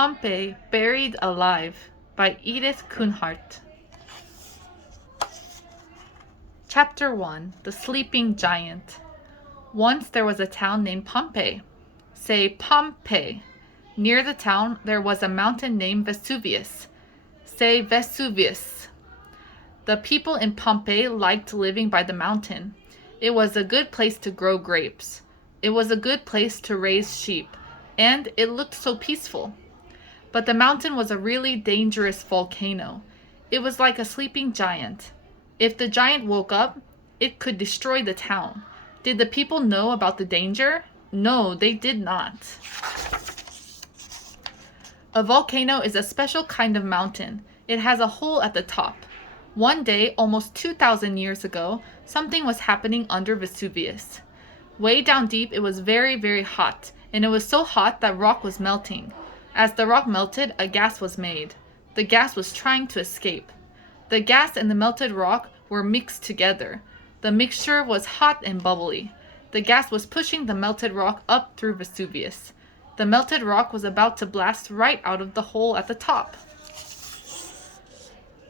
Pompeii Buried Alive by Edith Kuhnhart. Chapter 1 The Sleeping Giant. Once there was a town named Pompeii. Say Pompeii. Near the town there was a mountain named Vesuvius. Say Vesuvius. The people in Pompeii liked living by the mountain. It was a good place to grow grapes. It was a good place to raise sheep, and it looked so peaceful. But the mountain was a really dangerous volcano. It was like a sleeping giant. If the giant woke up, it could destroy the town. Did the people know about the danger? No, they did not. A volcano is a special kind of mountain. It has a hole at the top. One day, almost 2,000 years ago, something was happening under Vesuvius. Way down deep, it was very, very hot, and it was so hot that rock was melting. As the rock melted, a gas was made. The gas was trying to escape. The gas and the melted rock were mixed together. The mixture was hot and bubbly. The gas was pushing the melted rock up through Vesuvius. The melted rock was about to blast right out of the hole at the top.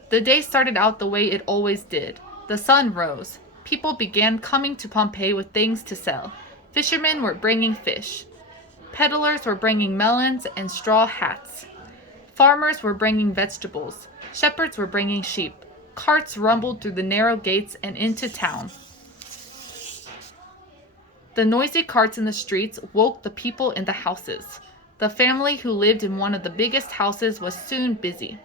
The day started out the way it always did. The sun rose. People began coming to Pompeii with things to sell. Fishermen were bringing fish. Peddlers were bringing melons and straw hats. Farmers were bringing vegetables. Shepherds were bringing sheep. Carts rumbled through the narrow gates and into town. The noisy carts in the streets woke the people in the houses. The family who lived in one of the biggest houses was soon busy.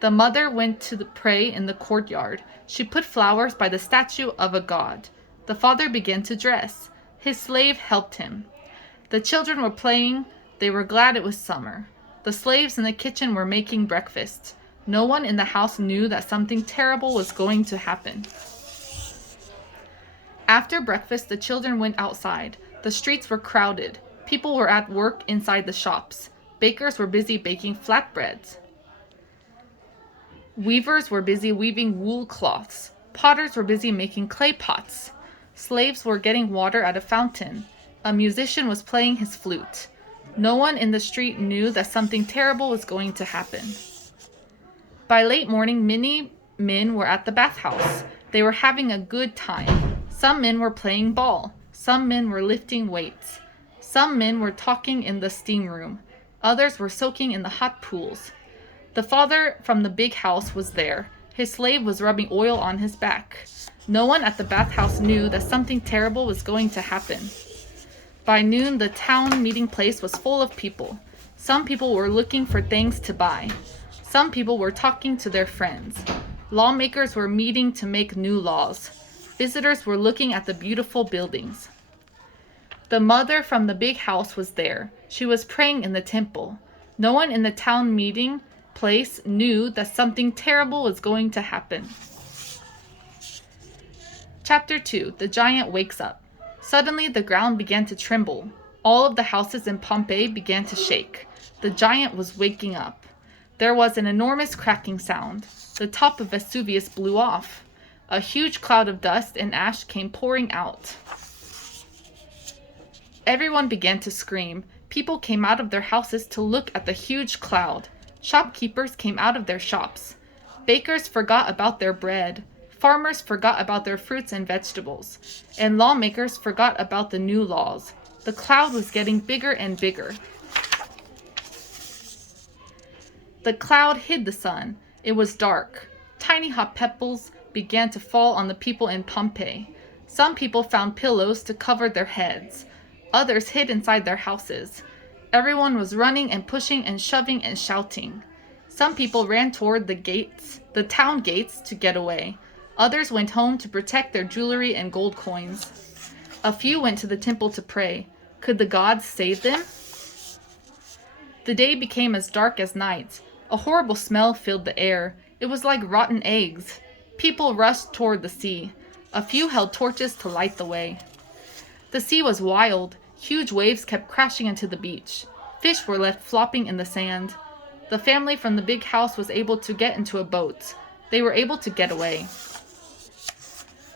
The mother went to pray in the courtyard. She put flowers by the statue of a god. The father began to dress. His slave helped him. The children were playing. They were glad it was summer. The slaves in the kitchen were making breakfast. No one in the house knew that something terrible was going to happen. After breakfast, the children went outside. The streets were crowded. People were at work inside the shops. Bakers were busy baking flatbreads. Weavers were busy weaving wool cloths. Potters were busy making clay pots. Slaves were getting water at a fountain. A musician was playing his flute. No one in the street knew that something terrible was going to happen. By late morning, many men were at the bathhouse. They were having a good time. Some men were playing ball. Some men were lifting weights. Some men were talking in the steam room. Others were soaking in the hot pools. The father from the big house was there. His slave was rubbing oil on his back. No one at the bathhouse knew that something terrible was going to happen. By noon, the town meeting place was full of people. Some people were looking for things to buy. Some people were talking to their friends. Lawmakers were meeting to make new laws. Visitors were looking at the beautiful buildings. The mother from the big house was there. She was praying in the temple. No one in the town meeting place knew that something terrible was going to happen. Chapter 2 The Giant Wakes Up. Suddenly the ground began to tremble. All of the houses in Pompeii began to shake. The giant was waking up. There was an enormous cracking sound. The top of Vesuvius blew off. A huge cloud of dust and ash came pouring out. Everyone began to scream. People came out of their houses to look at the huge cloud. Shopkeepers came out of their shops. Bakers forgot about their bread. Farmers forgot about their fruits and vegetables. And lawmakers forgot about the new laws. The cloud was getting bigger and bigger. The cloud hid the sun. It was dark. Tiny hot pebbles began to fall on the people in Pompeii. Some people found pillows to cover their heads. Others hid inside their houses. Everyone was running and pushing and shoving and shouting. Some people ran toward the town gates to get away. Others went home to protect their jewelry and gold coins. A few went to the temple to pray. Could the gods save them? The day became as dark as night. A horrible smell filled the air. It was like rotten eggs. People rushed toward the sea. A few held torches to light the way. The sea was wild. Huge waves kept crashing into the beach. Fish were left flopping in the sand. The family from the big house was able to get into a boat. They were able to get away.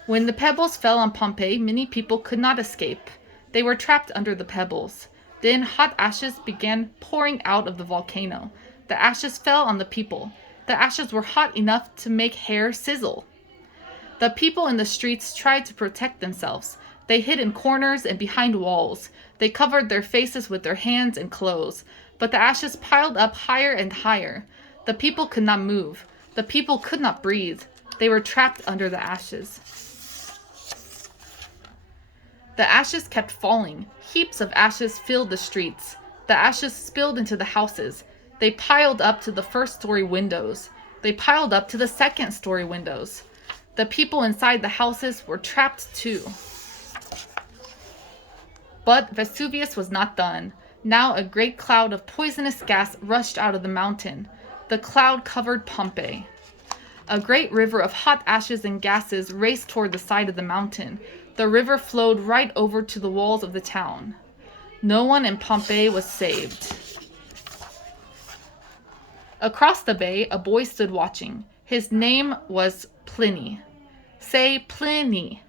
When the pebbles fell on Pompeii, many people could not escape. They were trapped under the pebbles. Then hot ashes began pouring out of the volcano. The ashes fell on the people. The ashes were hot enough to make hair sizzle. The people in the streets tried to protect themselves. They hid in corners and behind walls. They covered their faces with their hands and clothes. But the ashes piled up higher and higher. The people could not move. The people could not breathe. They were trapped under the ashes. The ashes kept falling. Heaps of ashes filled the streets. The ashes spilled into the houses. They piled up to the first-story windows. They piled up to the second-story windows. The people inside the houses were trapped too. But Vesuvius was not done. Now a great cloud of poisonous gas rushed out of the mountain. The cloud covered Pompeii. A great river of hot ashes and gases raced toward the side of the mountain. The river flowed right over to the walls of the town. No one in Pompeii was saved. Across the bay, a boy stood watching. His name was Pliny. Say Pliny.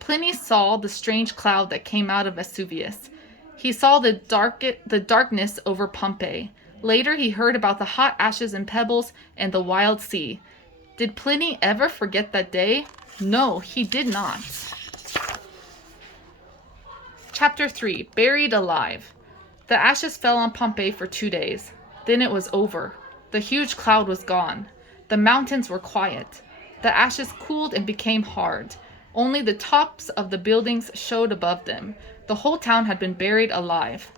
Pliny saw the strange cloud that came out of Vesuvius. He saw the darkness over Pompeii. Later, he heard about the hot ashes and pebbles and the wild sea. Did Pliny ever forget that day? No, he did not. Chapter 3. Buried Alive. The ashes fell on Pompeii for 2 days. Then it was over. The huge cloud was gone. The mountains were quiet. The ashes cooled and became hard. Only the tops of the buildings showed above them. The whole town had been buried alive.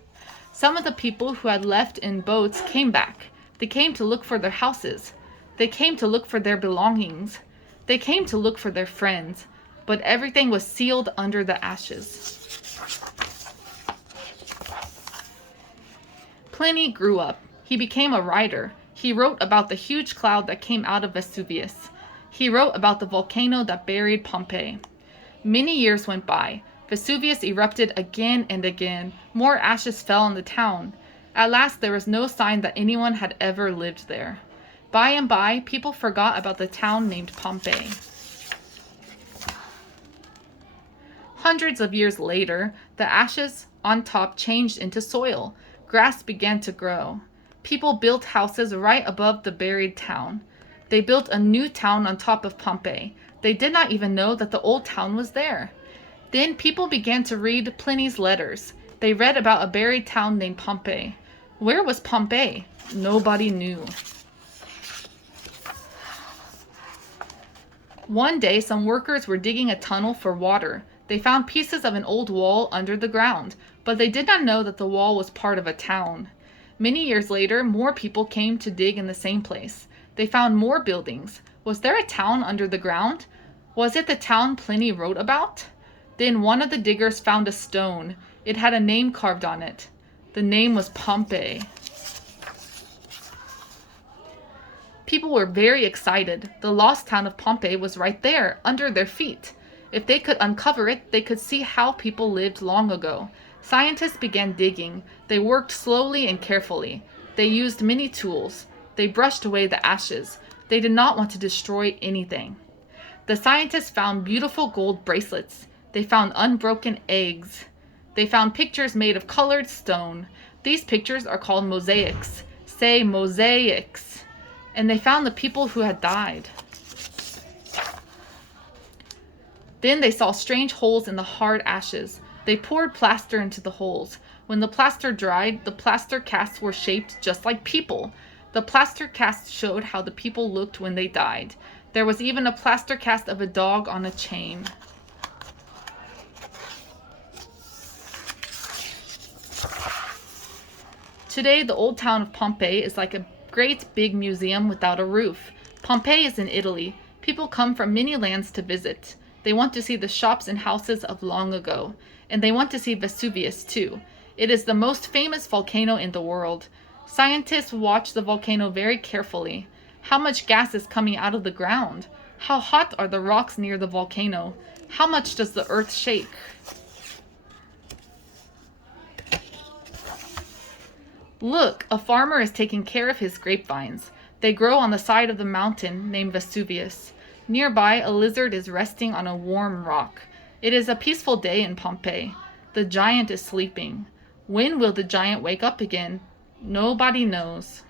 Some of the people who had left in boats came back. They came to look for their houses. They came to look for their belongings. They came to look for their friends. But everything was sealed under the ashes. Pliny grew up. He became a writer. He wrote about the huge cloud that came out of Vesuvius. He wrote about the volcano that buried Pompeii. Many years went by. Vesuvius erupted again and again. More ashes fell on the town. At last, there was no sign that anyone had ever lived there. By and by, people forgot about the town named Pompeii. Hundreds of years later, the ashes on top changed into soil. Grass began to grow. People built houses right above the buried town. They built a new town on top of Pompeii. They did not even know that the old town was there. Then people began to read Pliny's letters. They read about a buried town named Pompeii. Where was Pompeii? Nobody knew. One day, some workers were digging a tunnel for water. They found pieces of an old wall under the ground, but they did not know that the wall was part of a town. Many years later, more people came to dig in the same place. They found more buildings. Was there a town under the ground? Was it the town Pliny wrote about? Then one of the diggers found a stone. It had a name carved on it. The name was Pompeii. People were very excited. The lost town of Pompeii was right there, under their feet. If they could uncover it, they could see how people lived long ago. Scientists began digging. They worked slowly and carefully. They used many tools. They brushed away the ashes. They did not want to destroy anything. The scientists found beautiful gold bracelets. They found unbroken eggs. They found pictures made of colored stone. These pictures are called mosaics. Say mosaics. And they found the people who had died. Then they saw strange holes in the hard ashes. They poured plaster into the holes. When the plaster dried, the plaster casts were shaped just like people. The plaster cast showed how the people looked when they died. There was even a plaster cast of a dog on a chain. Today, the old town of Pompeii is like a great big museum without a roof. Pompeii is in Italy. People come from many lands to visit. They want to see the shops and houses of long ago. And they want to see Vesuvius too. It is the most famous volcano in the world. Scientists watch the volcano very carefully. How much gas is coming out of the ground? How hot are the rocks near the volcano? How much does the earth shake? Look, a farmer is taking care of his grapevines. They grow on the side of the mountain named Vesuvius. Nearby, a lizard is resting on a warm rock. It is a peaceful day in Pompeii. The giant is sleeping. When will the giant wake up again? Nobody knows.